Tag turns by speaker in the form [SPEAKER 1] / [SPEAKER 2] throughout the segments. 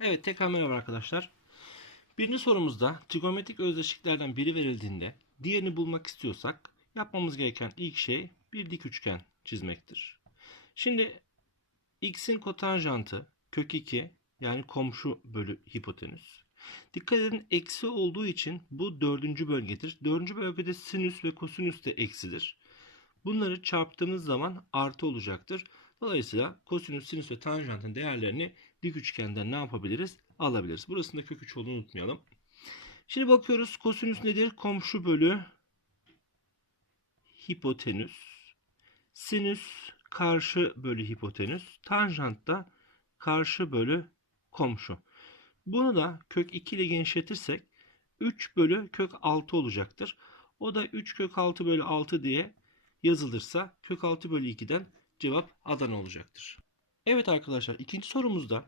[SPEAKER 1] Evet tekrar merhaba arkadaşlar. Birinci sorumuzda trigonometrik özdeşliklerden biri verildiğinde diğerini bulmak istiyorsak yapmamız gereken ilk şey bir dik üçgen çizmektir. Şimdi x'in kotanjantı kök 2 yani komşu bölü hipotenüs. Dikkat edin eksi olduğu için bu dördüncü bölgedir. Dördüncü bölgede sinüs ve kosinüs de eksidir. Bunları çarptığımız zaman artı olacaktır. Dolayısıyla kosinüs, sinüs ve tanjantın değerlerini dik üçgenden ne yapabiliriz? Alabiliriz. Burasında kök 3 olduğunu unutmayalım. Şimdi bakıyoruz kosinüs nedir? Komşu bölü hipotenüs. Sinüs karşı bölü hipotenüs. Tanjant da karşı bölü komşu. Bunu da kök 2 ile genişletirsek 3 bölü kök 6 olacaktır. O da 3 kök 6 bölü 6 diye yazılırsa kök 6 bölü 2'den cevap Adana olacaktır. Evet arkadaşlar ikinci sorumuzda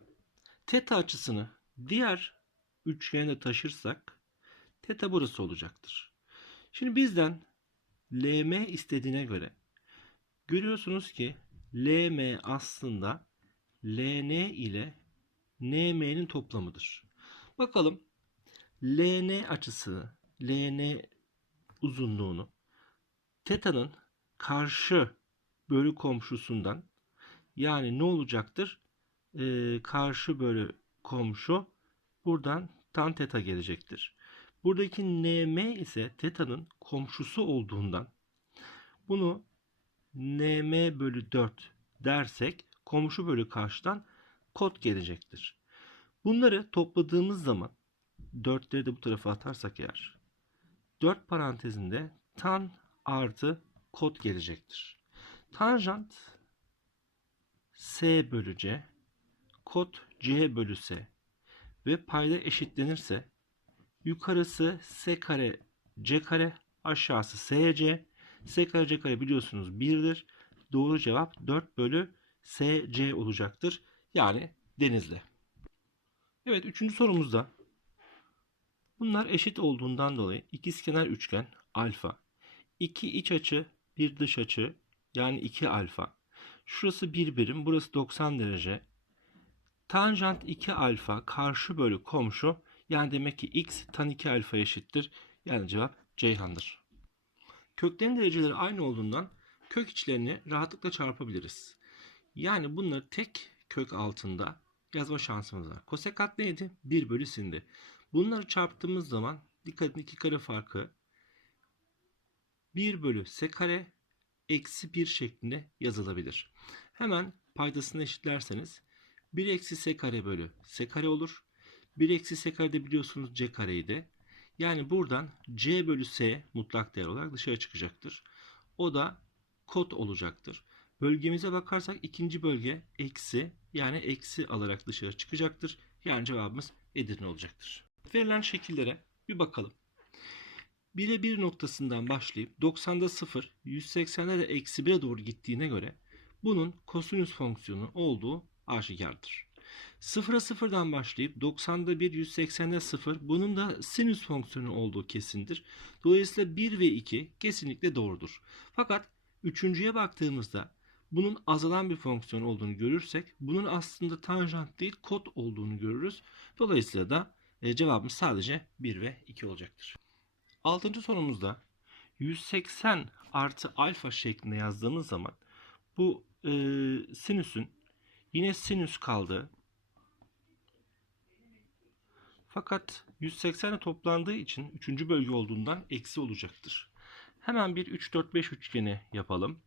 [SPEAKER 1] teta açısını diğer üçgene taşırsak teta burası olacaktır. Şimdi bizden LM istediğine göre görüyorsunuz ki LM aslında LN ile NM'nin toplamıdır. Bakalım LN açısı, LN uzunluğunu teta'nın karşı bölü komşusundan yani ne olacaktır? Ee, karşı bölü komşu buradan tan teta gelecektir. Buradaki nm ise teta'nın komşusu olduğundan bunu nm bölü 4 dersek komşu bölü karşıdan kod gelecektir. Bunları topladığımız zaman 4'leri de bu tarafa atarsak eğer 4 parantezinde tan artı kod gelecektir. Tanjant S bölü C, kod C bölü S ve payda eşitlenirse yukarısı S kare C kare aşağısı SC S kare C kare biliyorsunuz 1'dir. Doğru cevap 4 bölü SC olacaktır. Yani denizli. Evet üçüncü sorumuzda bunlar eşit olduğundan dolayı ikizkenar üçgen alfa, iki iç açı bir dış açı yani 2 alfa. Şurası 1 birim, burası 90 derece. Tanjant 2 alfa karşı bölü komşu yani demek ki x tan 2 alfa eşittir. Yani cevap Ceyhan'dır. Köklerin dereceleri aynı olduğundan kök içlerini rahatlıkla çarpabiliriz. Yani bunları tek kök altında yazma şansımız var. Kosekat neydi? 1 bölü sindi. Bunları çarptığımız zaman dikkat edin iki kare farkı 1 bölü s kare eksi 1 şeklinde yazılabilir. Hemen paydasını eşitlerseniz 1 eksi s kare bölü s kare olur. 1 eksi s kare de biliyorsunuz c kareydi. Yani buradan c bölü s mutlak değer olarak dışarı çıkacaktır. O da kod olacaktır. Bölgemize bakarsak ikinci bölge eksi yani eksi alarak dışarı çıkacaktır. Yani cevabımız Edirne olacaktır. Verilen şekillere bir bakalım. 1'e 1 noktasından başlayıp 90'da 0, 180'de de eksi 1'e doğru gittiğine göre bunun kosinüs fonksiyonu olduğu aşikardır. 0'a 0'dan başlayıp 90'da 1, 180'de 0 bunun da sinüs fonksiyonu olduğu kesindir. Dolayısıyla 1 ve 2 kesinlikle doğrudur. Fakat üçüncüye baktığımızda bunun azalan bir fonksiyon olduğunu görürsek bunun aslında tanjant değil kod olduğunu görürüz. Dolayısıyla da e, cevabımız sadece 1 ve 2 olacaktır. Altıncı sorumuzda 180 artı alfa şeklinde yazdığımız zaman bu e, sinüsün yine sinüs kaldı. Fakat 180 ile toplandığı için 3. bölge olduğundan eksi olacaktır. Hemen bir 3, 4, 5 üçgeni yapalım.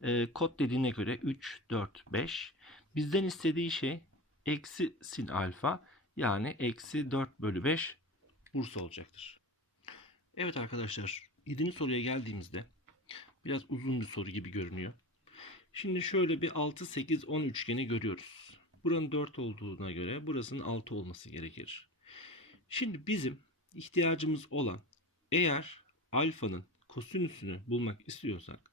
[SPEAKER 1] E, kod dediğine göre 3, 4, 5. Bizden istediği şey eksi sin alfa yani eksi 4 bölü 5 Bursa olacaktır. Evet arkadaşlar 7. soruya geldiğimizde biraz uzun bir soru gibi görünüyor. Şimdi şöyle bir 6, 8, 10 üçgeni görüyoruz. Buranın 4 olduğuna göre burasının 6 olması gerekir. Şimdi bizim ihtiyacımız olan eğer alfanın kosinüsünü bulmak istiyorsak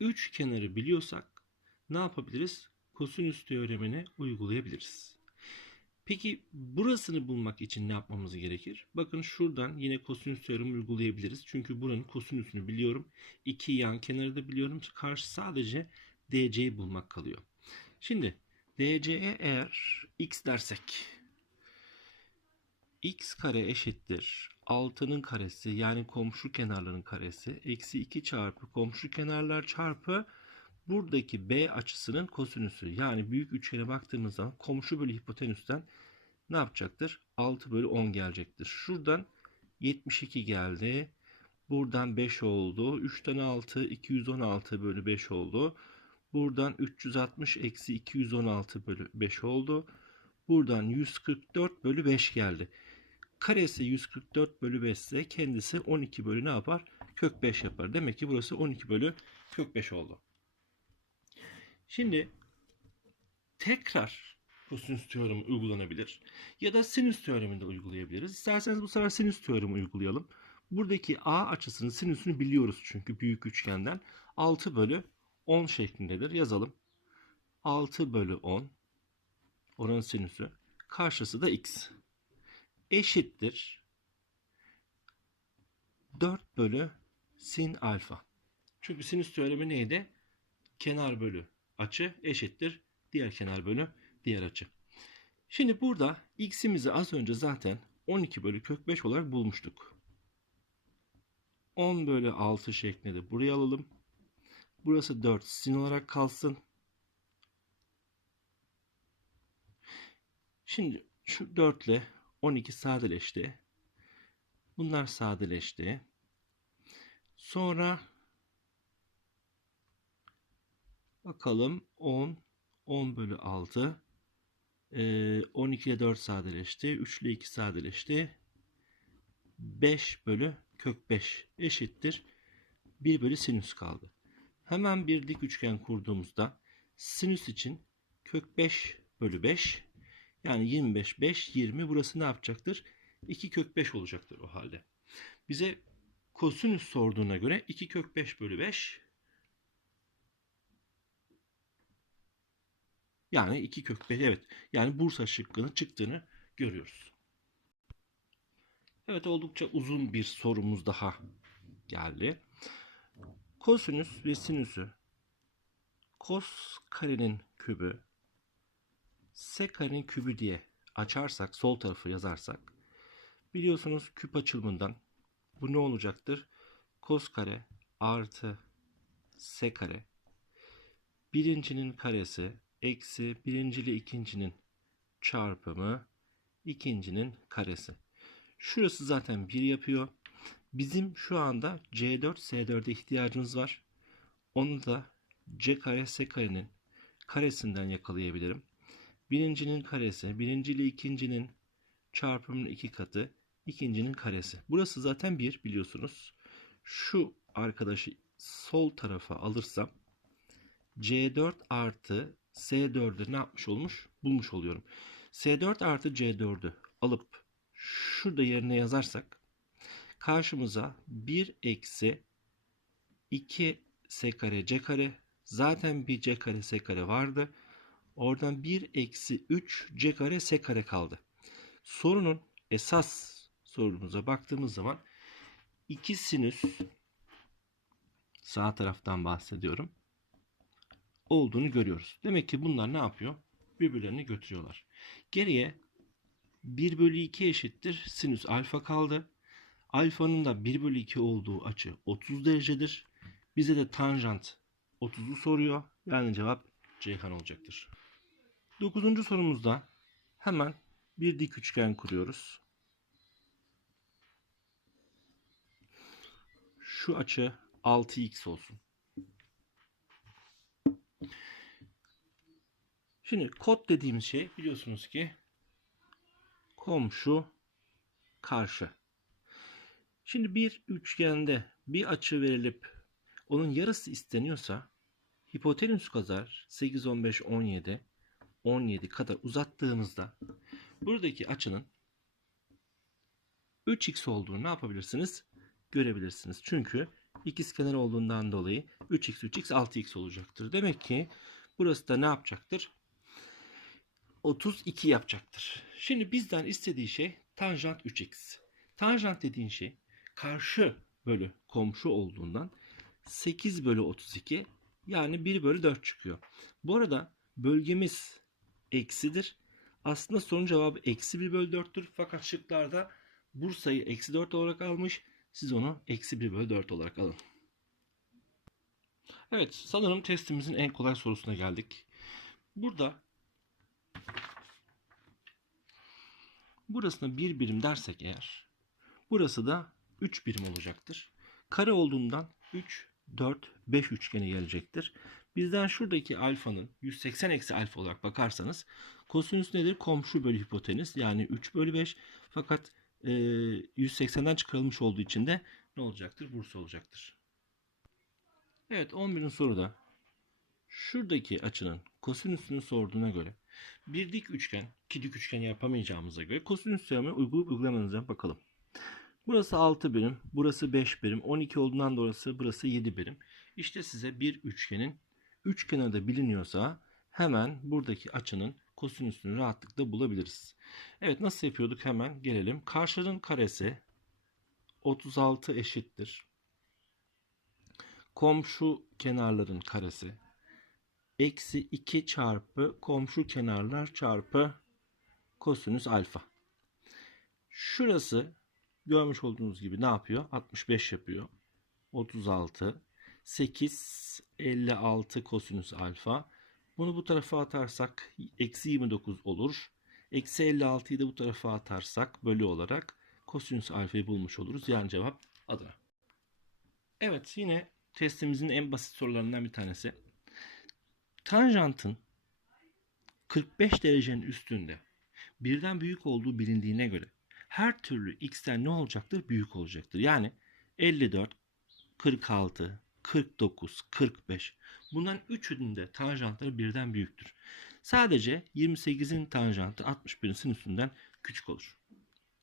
[SPEAKER 1] 3 kenarı biliyorsak ne yapabiliriz? Kosinüs teoremini uygulayabiliriz. Peki burasını bulmak için ne yapmamız gerekir? Bakın şuradan yine kosinüs teoremi uygulayabiliriz. Çünkü buranın kosinüsünü biliyorum. İki yan kenarı da biliyorum. Karşı sadece DC'yi bulmak kalıyor. Şimdi DC'ye eğer x dersek x kare eşittir 6'nın karesi yani komşu kenarların karesi eksi 2 çarpı komşu kenarlar çarpı buradaki b açısının kosinüsü. Yani büyük üçgene baktığımız zaman komşu bölü hipotenüsten ne yapacaktır? 6 bölü 10 gelecektir. Şuradan 72 geldi. Buradan 5 oldu. 3'ten 6 216 bölü 5 oldu. Buradan 360 eksi 216 bölü 5 oldu. Buradan 144 bölü 5 geldi. Karesi 144 bölü 5 ise kendisi 12 bölü ne yapar? Kök 5 yapar. Demek ki burası 12 bölü kök 5 oldu. Şimdi tekrar kosinüs teoremi uygulanabilir. Ya da sinüs teoremini de uygulayabiliriz. İsterseniz bu sefer sinüs teoremi uygulayalım. Buradaki A açısının sinüsünü biliyoruz çünkü büyük üçgenden. 6 bölü 10 şeklindedir. Yazalım. 6 bölü 10 oranın sinüsü. Karşısı da x. Eşittir. 4 bölü sin alfa. Çünkü sinüs teoremi neydi? Kenar bölü açı eşittir. Diğer kenar bölü diğer açı. Şimdi burada x'imizi az önce zaten 12 bölü kök 5 olarak bulmuştuk. 10 bölü 6 şeklinde de buraya alalım. Burası 4 sin olarak kalsın. Şimdi şu 4 ile 12 sadeleşti. Bunlar sadeleşti. Sonra bakalım 10 10 bölü 6 ee, 12 ile 4 sadeleşti. 3 ile 2 sadeleşti. 5 bölü kök 5 eşittir. 1 bölü sinüs kaldı. Hemen bir dik üçgen kurduğumuzda sinüs için kök 5 bölü 5 yani 25 5 20 burası ne yapacaktır? 2 kök 5 olacaktır o halde. Bize kosinüs sorduğuna göre 2 kök 5 bölü 5 yani 2 kök 5 evet. Yani Bursa şıkkının çıktığını görüyoruz. Evet oldukça uzun bir sorumuz daha geldi. Kosinüs ve sinüsü kos karenin kübü sek karenin kübü diye açarsak sol tarafı yazarsak biliyorsunuz küp açılımından bu ne olacaktır? Kos kare artı s kare birincinin karesi eksi birinci ile ikincinin çarpımı ikincinin karesi. Şurası zaten 1 yapıyor. Bizim şu anda C4, S4'e ihtiyacımız var. Onu da C kare, S karenin karesinden yakalayabilirim. Birincinin karesi, birinci ile ikincinin çarpımının iki katı, ikincinin karesi. Burası zaten 1 biliyorsunuz. Şu arkadaşı sol tarafa alırsam C4 artı S4'ü ne yapmış olmuş? Bulmuş oluyorum. S4 artı C4'ü alıp şurada yerine yazarsak karşımıza 1 eksi 2 S kare C kare zaten bir C kare S kare vardı. Oradan 1 eksi 3 C kare S kare kaldı. Sorunun esas sorumuza baktığımız zaman 2 sinüs sağ taraftan bahsediyorum olduğunu görüyoruz. Demek ki bunlar ne yapıyor? Birbirlerini götürüyorlar. Geriye 1 bölü 2 eşittir sinüs alfa kaldı. Alfanın da 1 bölü 2 olduğu açı 30 derecedir. Bize de tanjant 30'u soruyor. Yani cevap Ceyhan olacaktır. 9. sorumuzda hemen bir dik üçgen kuruyoruz. Şu açı 6x olsun. Şimdi kod dediğimiz şey biliyorsunuz ki komşu karşı. Şimdi bir üçgende bir açı verilip onun yarısı isteniyorsa hipotenüs kadar 8, 15, 17, 17 kadar uzattığımızda buradaki açının 3x olduğunu ne yapabilirsiniz? Görebilirsiniz. Çünkü ikizkenar olduğundan dolayı 3x 3x 6x olacaktır. Demek ki burası da ne yapacaktır? 32 yapacaktır. Şimdi bizden istediği şey tanjant 3x. Tanjant dediğin şey karşı bölü komşu olduğundan 8 bölü 32 yani 1 bölü 4 çıkıyor. Bu arada bölgemiz eksidir Aslında sorunun cevabı eksi 1 bölü 4'tür. Fakat şıklarda Bursa'yı eksi 4 olarak almış. Siz onu eksi 1 bölü 4 olarak alın. Evet sanırım testimizin en kolay sorusuna geldik. Burada burasına bir birim dersek eğer burası da 3 birim olacaktır. Kare olduğundan 3, 4, 5 üçgeni gelecektir. Bizden şuradaki alfanın 180 eksi alfa olarak bakarsanız kosinüs nedir? Komşu bölü hipotenüs yani 3 bölü 5 fakat e, 180'den çıkarılmış olduğu için de ne olacaktır? Bursa olacaktır. Evet 11. soruda şuradaki açının kosinüsünü sorduğuna göre bir dik üçgen, iki dik üçgen yapamayacağımıza göre kosinüs teoremi uygulayıp uygulamanıza bakalım. Burası 6 birim, burası 5 birim, 12 olduğundan dolayı burası 7 birim. İşte size bir üçgenin üç kenarı biliniyorsa hemen buradaki açının kosinüsünü rahatlıkla bulabiliriz. Evet nasıl yapıyorduk hemen gelelim. Karşıların karesi 36 eşittir. Komşu kenarların karesi eksi 2 çarpı komşu kenarlar çarpı kosinüs alfa. Şurası görmüş olduğunuz gibi ne yapıyor? 65 yapıyor. 36 8 56 kosinüs alfa. Bunu bu tarafa atarsak eksi 29 olur. Eksi 56'yı da bu tarafa atarsak bölü olarak kosinüs alfayı bulmuş oluruz. Yani cevap Adana. Evet yine testimizin en basit sorularından bir tanesi. Tanjantın 45 derecenin üstünde birden büyük olduğu bilindiğine göre her türlü x'ten ne olacaktır? Büyük olacaktır. Yani 54, 46, 49, 45 bunların üçünün de tanjantları birden büyüktür. Sadece 28'in tanjantı 61'in sinüsünden küçük olur.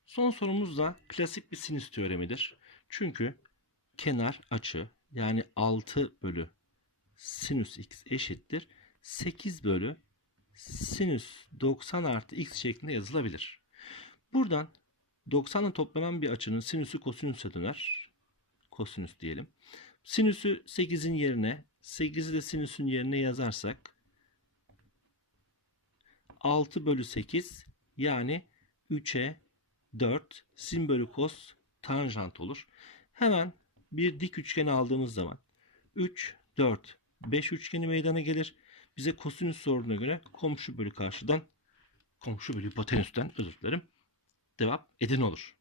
[SPEAKER 1] Son sorumuz da klasik bir sinüs teoremidir. Çünkü kenar açı yani 6 bölü sinüs x eşittir 8 bölü sinüs 90 artı x şeklinde yazılabilir. Buradan 90 ile toplanan bir açının sinüsü kosinüse döner. Kosinüs diyelim. Sinüsü 8'in yerine 8'i de sinüsün yerine yazarsak 6 bölü 8 yani 3'e 4 sin bölü kos tanjant olur. Hemen bir dik üçgen aldığımız zaman 3, 4, 5 üçgeni meydana gelir. Bize kosinüs sorduğuna göre komşu bölü karşıdan komşu bölü hipotenüsten özür dilerim. Cevap Edirne olur.